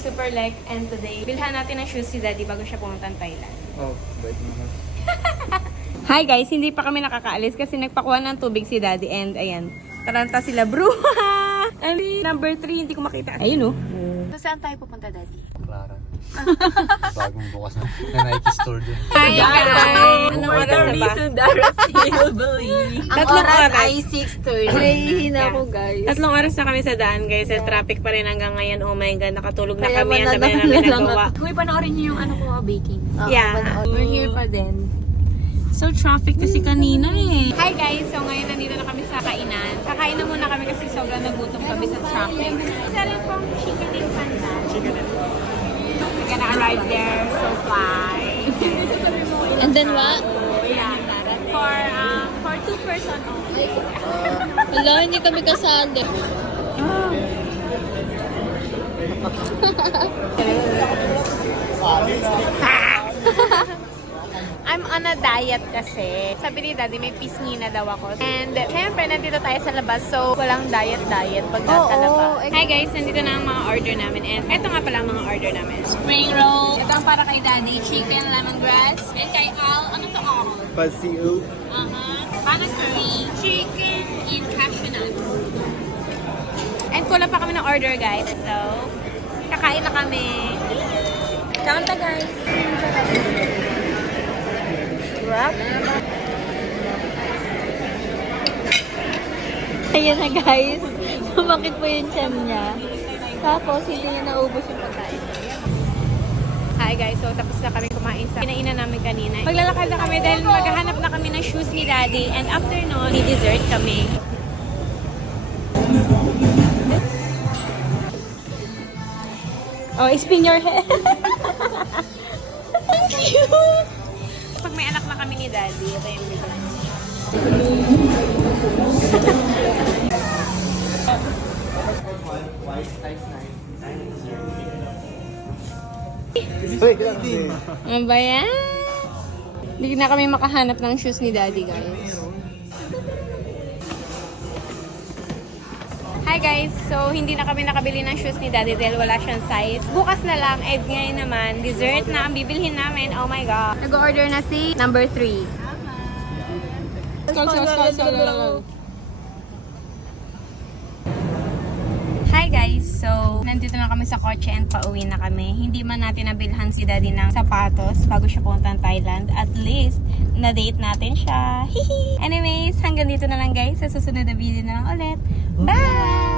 Super Like, and today, bilhan natin ng shoes si Daddy bago siya pumunta ng Thailand. Oh, bait naman. Hi guys, hindi pa kami nakakaalis kasi nagpakuha ng tubig si Daddy and ayan, taranta sila bruha! And number 3, hindi ko makita. Ayun oh. So, saan tayo pupunta, Daddy? Clara. Bagong bukas na Nike store din. Hi guys! Anong oras na ba? Tatlong oras. Ay 6:30. Nahihina ako, guys. Tatlong oras na kami sa daan guys. Sa traffic pa rin hanggang ngayon. Oh my God, nakatulog na Kaya kami. Ang dami mananalo namin lang nagawa. Uy, panoorin niyo yung ano ko, baking. Yeah, we're here pa din. So traffic kasi kanina eh. Hi guys! So ngayon nandito na kami sa kainan. Kakain na muna kami kasi sobrang nagutom kami sa traffic. Sarap pong chicken and panda. Chicken and panda. We're gonna arrive there so fly. And then what? Yeah, for 2 person only. Wala, hindi kami kasali. I'm on a diet kasi. Sabi ni Daddy, may pisngina daw ako. And syempre, nandito tayo sa labas. So, walang diet-diet pag nasa labas. Hi guys, nandito na ang mga order namin. And eto nga pala ang mga order namin. Spring roll. Ito ang para kay Daddy. Chicken, lemongrass. And kay Al, ano to Al? Pasiu. Panang curry. Chicken in cashew nuts. And kulang pa kami ng order guys. So, kakain na kami. Kanta guys. Ayan na, guys. Sumakit po yung tiyan niya. Tapos, hindi niya naubos yung pagkain. Hi guys, so tapos na kami kumain sa kinainan namin kanina. Maglalakad na kami dahil maghahanap na kami ng shoes ni Daddy. And after nun, dessert kami. Oh, spin your head. Thank you! Pag may anak na kami ni Daddy, ito yung bigay. Ano ba yan? Hindi na kami makahanap ng shoes ni Daddy, guys. Hi guys! So, hindi na kami nakabili ng shoes ni Daddy dahil wala siyang size. Bukas na lang, and ngayon naman, dessert na ang bibilhin namin. Oh my God! Nag-order na si number 3. Hi guys! So, nandito na kami sa kotse and pauwi na kami. Hindi man natin nabilhan si Daddy ng sapatos bago siya pumunta ng Thailand. At least, na-date natin siya. Hihi! Anyways, hanggang dito na lang guys. Sa susunod na video na lang ulit. Bye!